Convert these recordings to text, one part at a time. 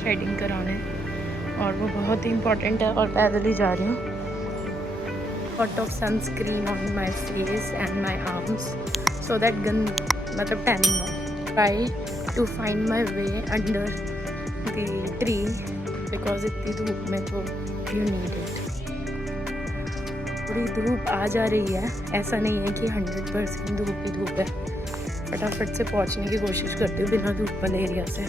Threading कराने और वो बहुत ही इम्पोर्टेंट है और पैदल ही जा रही हूँ। Lot of sunscreen on my face and my arms so that मतलब tanning हो. Try to find my way under the tree because इतनी धूप में तो you need it. थोड़ी धूप आ जा रही है, ऐसा नहीं है कि 100% धूप ही धूप है। फटाफट से पहुंचने की कोशिश करती हूँ बिना धूप वाले एरिया से।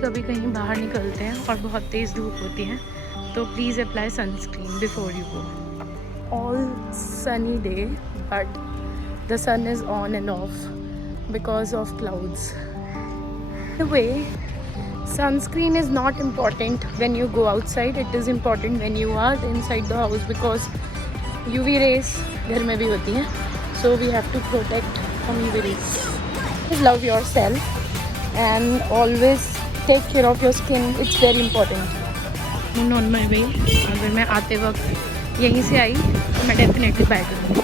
कभी कहीं बाहर निकलते हैं और बहुत तेज़ धूप होती है तो please apply sunscreen before you go. All sunny day but the sun is on and off because of clouds. In a way, sunscreen is not important when you go outside. It is important when you are inside the house because UV rays घर में भी होती हैं. So we have to protect from UV rays. Please love yourself and always take care of your skin. It's very important. I'm on my way. अगर मैं आते वक्त यहीं से आई तो मैं डेफिनेटली बाय करूँगी।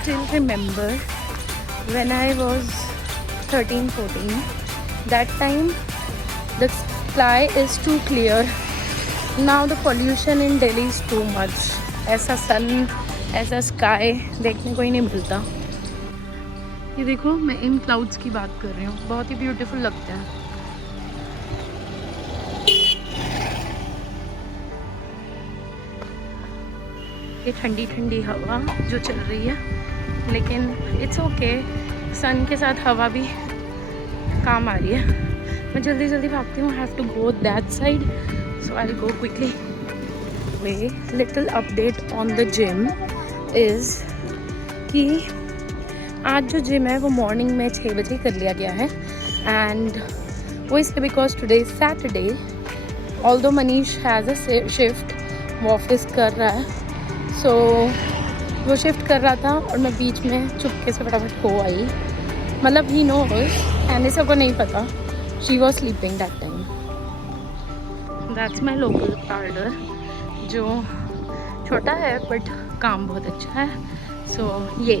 Still remember when I was 13-14, that time the sky is too clear. Now the pollution in Delhi is too much. ऐसा सन, ऐसा स्काई देखने को ही नहीं मिलता। ये देखो, मैं इन क्लाउड्स की बात कर रही हूँ, बहुत ही ब्यूटीफुल लगता है। ये ठंडी ठंडी हवा जो चल रही है, लेकिन इट्स ओके, सन के साथ हवा भी काम आ रही है। मैं जल्दी जल्दी भागती हूँ। Have to go that side so I will go quickly. Way little update on the gym is कि आज जो जिम है वो मॉर्निंग में 6 बजे कर लिया गया है एंड वो इसलिए because today is Saturday. Although Manish has a shift, वो ऑफिस कर रहा है, सो वो शिफ्ट कर रहा था और मैं बीच में चुपके से फटाफट हो आई। मतलब ही नोज, एंड सबको नहीं पता, she was sleeping that time. That's my local parlour जो छोटा है बट काम बहुत अच्छा है। सो ये एट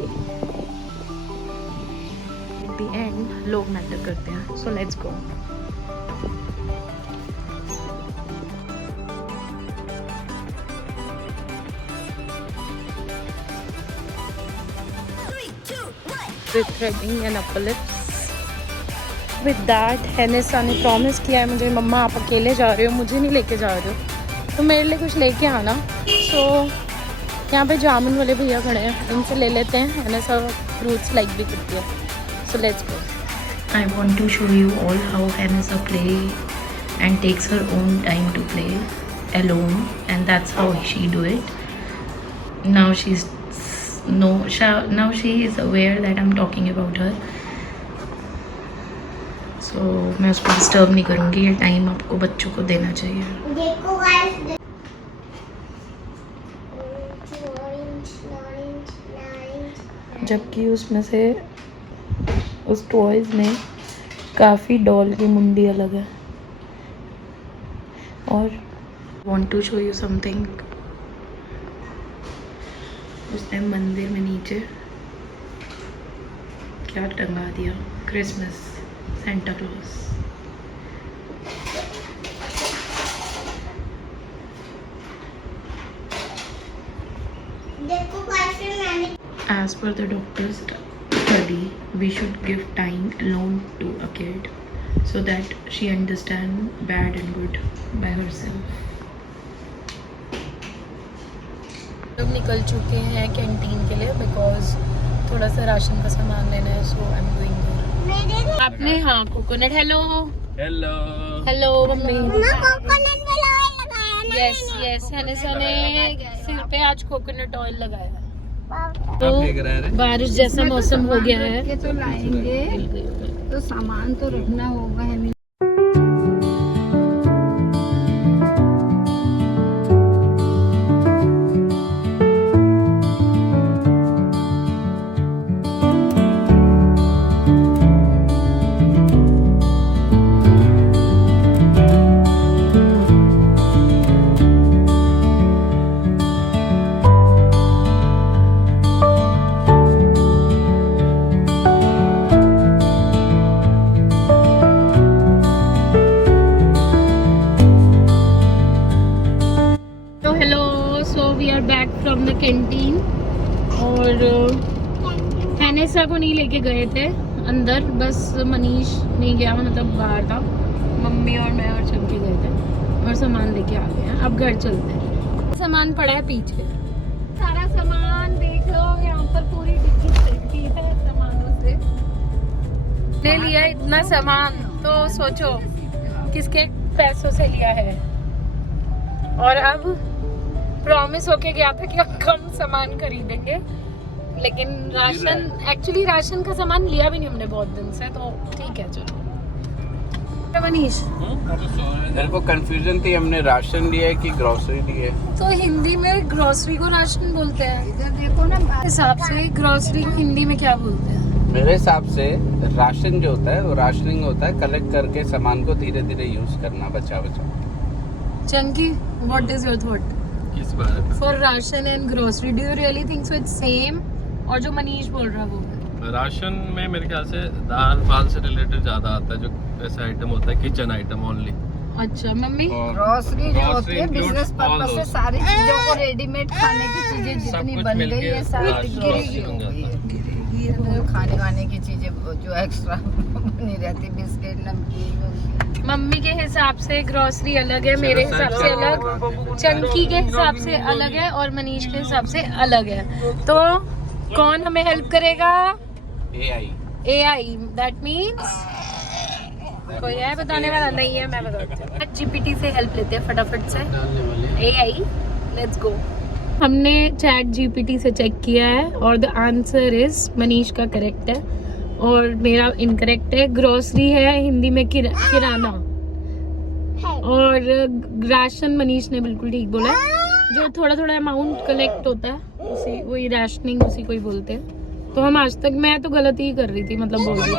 द एंड लोग मैटर करते हैं। So let's go. With threading and upper lips. With that, हैनेसा ने प्रॉमिस किया है मुझे, मम्मा आप अकेले जा रहे हो, मुझे नहीं लेके जा रहे हो, तो मेरे लिए कुछ लेके आना। सो यहाँ पे जामुन वाले भैया खड़े हैं, इनसे ले लेते हैं। हैनेसा फ्रूट्स लाइक भी करती है। So let's go. I want to show you all how Hanessa play and takes her own time to play alone, and that's how she do it. Now she is aware that I'm talking about her. So मैं उसको disturb नहीं करूँगी। ये time आपको बच्चों को देना चाहिए। देखो guys, जबकि उसमें से उस टॉयज में काफ़ी डॉल की मुंडी अलग है। और want to show you something, उसने मंदिर में नीचे क्या टंगा दिया, Christmas Santa Claus. As per the doctor's study, we should give time alone to a kid so that she understand bad and good by herself. लोग निकल चुके हैं कैंटीन के लिए बिकॉज थोड़ा सा राशन का सामान लेना है। So I am going there. आपने हाँ coconut, hello hello hello mummy. Yes yes, हैनेसा ने सिर पे आज कोकोनट ऑयल लगाया है। तो बारिश जैसा मौसम हो गया है तो लाएंगे तो सामान तो रखना होगा है। Are back from the canteen और हैनेसा को नहीं लेके गए थे अंदर, बस मनीष नहीं गया, मतलब बाहर था, मम्मी और मैं और चंकी गए थे और सामान लेके आ गए हैं। अब घर चलते हैं। सामान पड़ा है पीछे, सारा सामान देख लो, यहाँ पर पूरी डिक्की भरी है सामानों से। ले लिया इतना सामान तो सोचो किसके पैसों से लिया है। और अब प्रॉमिस होके गया था कि अब कम सामान खरीदेंगे, लेकिन राशन, एक्चुअली राशन का सामान लिया भी नहीं हमने बहुत दिन से, तो ठीक है चलो। मनीष मेरे को कंफ्यूजन थी, हमने राशन लिया है कि ग्रोसरी ली है। तो हिंदी में ग्रोसरी को राशन बोलते हैं, इधर देखो ना, हिसाब से ग्रोसरी को हिंदी में क्या बोलते हैं? मेरे हिसाब से राशन जो होता है वो राशनिंग होता है, कलेक्ट करके सामान को धीरे धीरे यूज करना, बचा बचा। Chunky, what is your thought किस बारे में? For ration and grocery? Do you really think so it's same? और जो मनीष बोल रहा है वो राशन में मेरे ख्याल से दाल फाल से रिलेटेड ज्यादा आता है, जो ऐसा आइटम होता है किचन आइटम ओनली। अच्छा मम्मी, ग्रोसरी जो होती है includes बिजनेस all पर्पस से those. सारी चीजों को रेडीमेड खाने की चीजें सब जितनी कुछ बन मिलके गई है सारी grocery बन गिरेगी जाता है। वो खाने वाने की चीजें जो एक्स्ट्रा बनी रहती, बिस्किट नमकीन। मम्मी के हिसाब से ग्रोसरी अलग है, मेरे हिसाब से अलग, चंकी के हिसाब से अलग है और मनीष के हिसाब से अलग है। तो कौन हमें हेल्प करेगा? AI, दैट मीन्स कोई है बताने वाला? नहीं है, मैं बताती हूँ। GPT से हेल्प लेते हैं फटाफट से। AI, let's go. हमने चैट GPT से चेक किया है और द आंसर इज, मनीष का करेक्ट है और मेरा इनकरेक्ट है। ग्रोसरी है हिंदी में किराना, और राशन मनीष ने बिल्कुल ठीक बोला है। जो थोड़ा थोड़ा अमाउंट कलेक्ट होता है उसी, वही राशनिंग, उसी को ही बोलते हैं। तो हम आज तक, मैं तो गलत ही कर रही थी, मतलब बोल रही थी।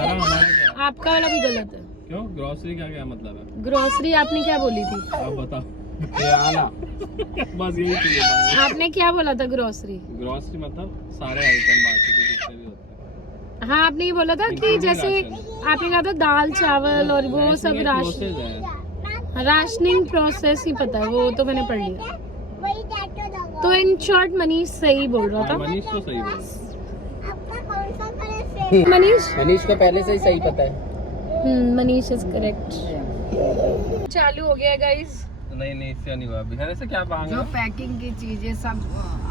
आपका वाला भी गलत है। क्यों? ग्रोसरी का क्या मतलब है? ग्रोसरी आपने क्या बोली थी? आप बताओ। आना बस यही चीज। आपने क्या बोला था? ग्रोसरी ग्रोसरी मतलब सारे आइटम बाकी के जितने भी होते हैं। हाँ, आपने ये बोला था कि जैसे आपने कहा था दाल चावल और वो सब प्रोसेस है। राशनिंग प्रोसेस ही पता है, वो तो मैंने पढ़ लिया। तो इन शॉर्ट मनीष सही बोल रहा था। मनीष तो सही बोल। मनीष को पहले से ही सही पता है। Manish is correct. चालू हो गया गाइस। नहीं इससे नहीं हुआ अभी। ऐसे क्या मांगा? जो पैकिंग की चीजें सब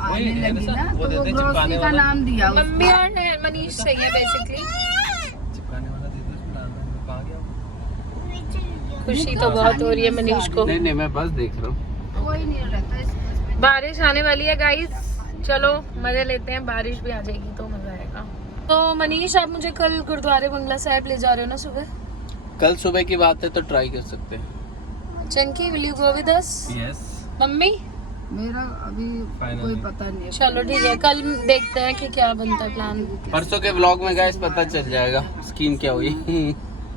आने वही है लगी ना, ना, वो तो वो देते ग्रोसरी चिपकाने का वाला। नाम दिया उसको। मम्मी और मनीष सही है बेसिकली। चिपकाने वाला दे दो, इसमें डालना है। कहाँ गया? खुशी तो बहुत हो रही है मनीष को। नहीं मैं बस देख रहा हूँ। कोई नहीं रहता इसमें। बारिश आने वाली है गाइस, चलो मजे लेते हैं। बारिश भी आ जाएगी तो मजा आएगा। तो मनीष, आप मुझे कल गुरुद्वारे बंगला साहिब ले जा रहे हो ना सुबह? कल सुबह की बात है तो ट्राई कर सकते हैं। Chunky, will you go with us? Yes. Mummy, मेरा अभी Finally. कोई पता नहीं है। चलो ठीक है, कल देखते हैं कि क्या बनता है प्लान। परसों के व्लॉग में गाइस पता चल जाएगा स्कीम क्या हुई।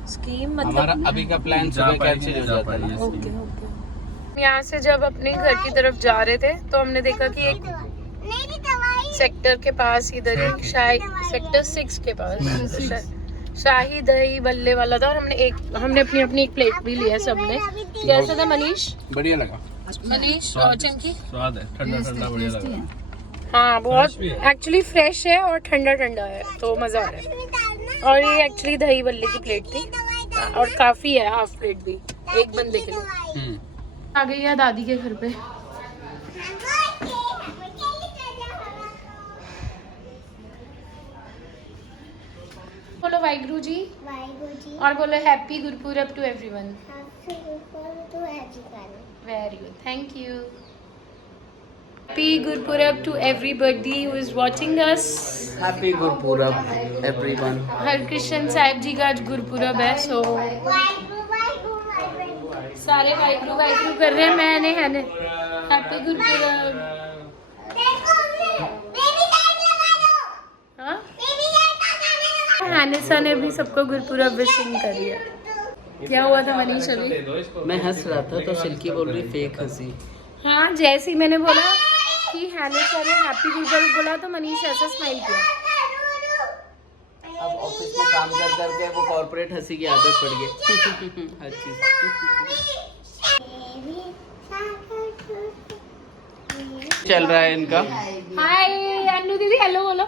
स्कीम हमारा मतलब? अभी का प्लान जा सुबह पाएगी, कैंसिल हो जा जाता है। पाएगी। Okay okay. यहाँ से जब अपने घर की तरफ जा रहे थे तो हमने देखा कि एक सेक्टर के पास इधर ही सेक्टर 6 के पास शाही दही बल्ले वाला था, और हमने अपनी एक प्लेट भी लिया सबने। कैसा था मनीष? बढ़िया लगा। मनीष और चंकी? स्वाद है, ठंडा ठंडा बढ़िया लग रहा है। हाँ, बहुत Fresh भी है। एक्चुअली फ्रेश है और ठंडा ठंडा है, तो मजा आ रहा है। और ये एक्चुअली दही बल्ले की प्लेट थी और काफी है, हाफ प्लेट भी एक बंदे के लिए। आ गई है दादी के घर पे। बोलो वाहिगुरु जी, और बोलो happy Gurpurab to everyone. Very good, thank you. Happy Gurpurab to everybody who is watching us. Happy Gurpurab everyone. Harkrishan Sahib ji का आज गुरपुरब है, सो सारे वाहिगुरु वाहिगुरु कर रहे हैं। मैंने हैप्पी गुरपुरब। हाँ, हानिसा ने भी सबको गुरपुरब विशिंग करी है। क्या हुआ था मनीष अभी? मैं हंस रहा था तो सिल्की बोल रही फेक हंसी। हाँ, जैसे ही मैंने बोला कि हानिसा ने हैप्पी गुरपुरब बोला तो मनीष ऐसा स्माइल किया। अब ऑफिस में काम कर करके वो कॉर्पोरेट हंसी की आदत पड़ गई। हर चीज। चल रहा है इनका। हाय अनु दीदी, हेलो बोलो।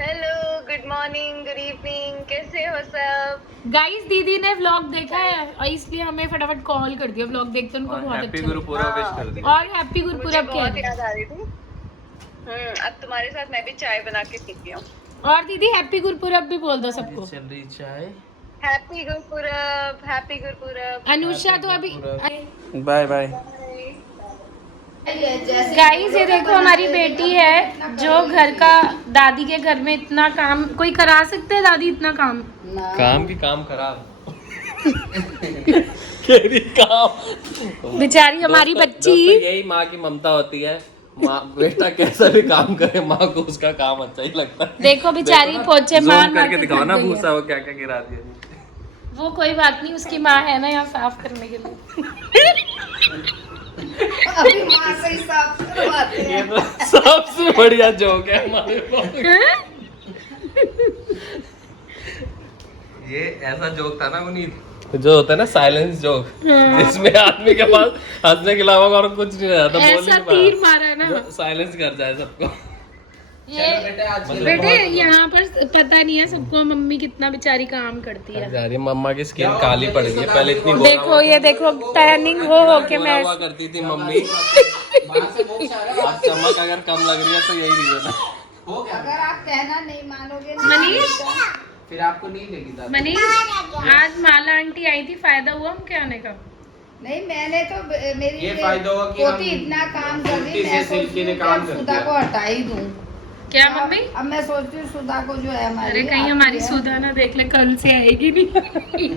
Hello, good morning, good evening, कैसे हो सब? गाइस दीदी ने व्लॉग देखा है और इसलिए हमें फटाफट कॉल कर दिया। व्लॉग देखते उनको बहुत हैप्पी अच्छा गुरुपुरब विश कर लगा। दिया। और हैप्पी मुझे गुरुपुरब बहुत के याद आ रही थी। अब तुम्हारे साथ मैं भी चाय बना के पीती हूँ। और दीदी हैप्पी गुरुपुरब भी बोल दो सबको। चल रही चाय। Happy Gurpurab, happy Gurpurab. अनुषा तो अभी बाय बाय। गाइस ये देखो हमारी बेटी है जो घर का, दादी के घर में इतना काम कोई करा सकते है दादी इतना काम? काम की काम खराब केरी काम। बेचारी हमारी बच्ची। यही माँ की ममता होती है। माँ बेटा कैसा भी काम करे, माँ को उसका काम अच्छा ही लगता है। देखो बेचारी पोछे मार मार करके के दिखाओ ना थक गई है। भूसा वो क्या क्या गिरा दिया। वो कोई बात नहीं, उसकी माँ है ना यहाँ साफ करने के लिए। अभी माँ से ही साफ करवाते हैं। ये तो सबसे बढ़िया जोक है हमारे पास। ये ऐसा जोक था ना मुनीर, जो होता है ना साइलेंस जोक, जिसमें आदमी के पास हंसने के अलावा और कुछ नहीं रहता। ऐसा तीर मारा है ना, साइलेंस कर जाए सबको। ये बेटे यहाँ पर पता नहीं है सबको मम्मी कितना बेचारी काम करती है। जा रही है, मम्मा की स्किन काली पड़ गई है। पहले इतनी गोरा देखो ये देखो टैनिंग हो के मैं हुआ करती थी मम्मी। अब चमक अगर कम लग रही है तो यही रीजन है। अगर आप कहना नहीं मानोगे मनीष, फिर आपको नहीं लगी दादी। मनीष आज माला आंटी आई थी, फायदा हुआ हमके आने का? नहीं, मैंने तो मेरी ये फायदा हुआ कि पोती हम इतना काम कर रही, मैं सिल्की सोचती ने हूँ काम कि कर सुधा दिया। को हटा ही दूँ। क्या मम्मी? अब मैं सोचती हूँ सुधा को जो है हमारी, अरे कहीं हमारी सुधा ना देख ले, कल से आएगी नहीं।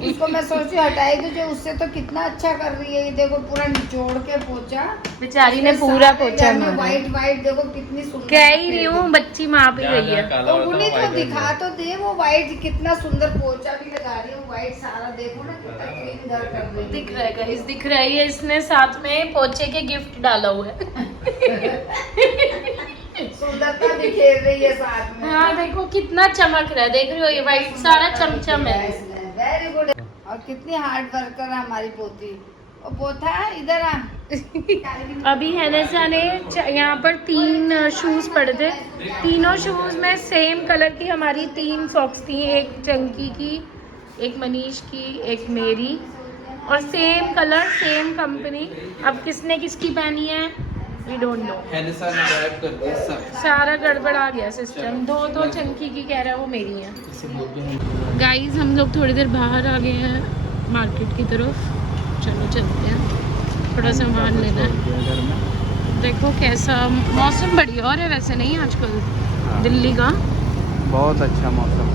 उसको मैं सोचती हूँ हटाई दूँ, जो उससे तो कितना अच्छा कर रही है। ये देखो पूरा निचोड़ के पोछा, बेचारी ने पूरा पोछा मारा। व्हाइट व्हाइट देखो कितनी सुंदर। कह ही रही हूँ बच्ची माँ पे गई है। तो उन्हें तो दिखा तो दे, वो व्हाइट कितना सुंदर पोछा भी लगा रही है। व्हाइट सारा देखो ना कितना क्लीन घर कर रही है। दिख रहा है गाइस, दिख रहा है। ये इसने साथ में पोछे के गिफ्ट डाला हुआ है। सुंदरता भी खेल रही है साथ में। हाँ देखो कितना चमक रहा है, देख रही हो ये व्हाइट सारा चमचम है। Very good. और कितनी हार्ड वर्कर है हमारी पोती। और पोता इधर आ। अभी हैनेसा ने यहाँ पर 3 शूज पड़े थे। तीनों शूज में सेम कलर की हमारी 3 सॉक्स थी, एक चंकी की, एक मनीष की, एक मेरी, और सेम कलर सेम कंपनी। अब किसने किसकी पहनी है वी डोंट नो। हैनेसा ने गायब कर दिया सब। सारा गड़बड़ आ गया सिस्टम। दो चंकी की कह रहा है, वो मेरी है। गाइस हम लोग थोड़ी देर बाहर आ गए हैं मार्केट की तरफ। चलो चलते हैं, थोड़ा सामान लेना है। देखो कैसा मौसम बढ़िया हो रहा है वैसे नहीं आजकल दिल्ली का। बहुत अच्छा मौसम।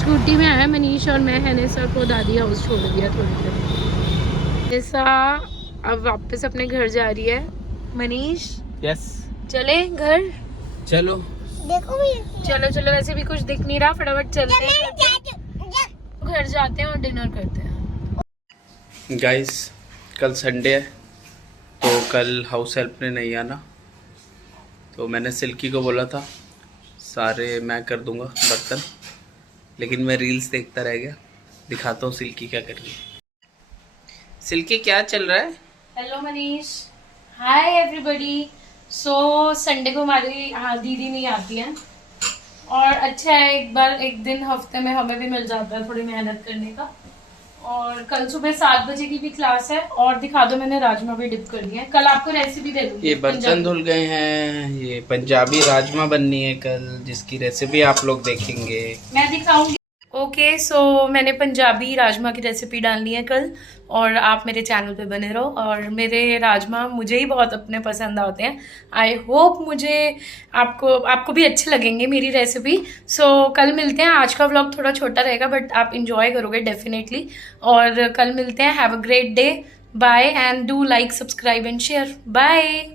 स्कूटी में आया मनीष और मैं, हैनेसा को दादी हाउस छोड़ दिया थोड़ी देर। हैनेसा अब वापस अपने घर जा रही है। मनीष यस चले घर? चलो चलो चलो, वैसे भी कुछ दिख नहीं रहा, फटाफट चलते हैं घर जाते हैं और डिनर करते हैं। गाइस कल संडे है तो कल हाउस हेल्प ने नहीं आना, तो मैंने सिल्की को बोला था सारे मैं कर दूंगा बर्तन, लेकिन मैं रील्स देखता रह गया। दिखाता हूँ सिल्की क्या कर रही है। सिल्की क्या चल रहा है? Hello Manish, hi everybody. So Sunday को हमारी दीदी नहीं आती है और अच्छा है एक दिन हफ्ते में हमें भी मिल जाता है थोड़ी मेहनत करने का। और कल सुबह 7 बजे की भी क्लास है। और दिखा दो, मैंने राजमा भी डिप कर दिया है। कल आपको रेसिपी दे दूंगी। ये बर्तन धुल गए हैं। ये पंजाबी राजमा बननी है कल, जिसकी रेसिपी आप लोग देखेंगे। मैं दिखाऊंगी। ओके सो मैंने पंजाबी राजमा की रेसिपी डालनी है कल, और आप मेरे चैनल पे बने रहो। और मेरे राजमा मुझे ही बहुत अपने पसंद आते हैं। आई होप मुझे आपको भी अच्छे लगेंगे मेरी रेसिपी। सो कल मिलते हैं। आज का व्लॉग थोड़ा छोटा रहेगा बट आप इंजॉय करोगे डेफिनेटली। और कल मिलते हैं। Have a great day, bye, and do like, subscribe and share. Bye.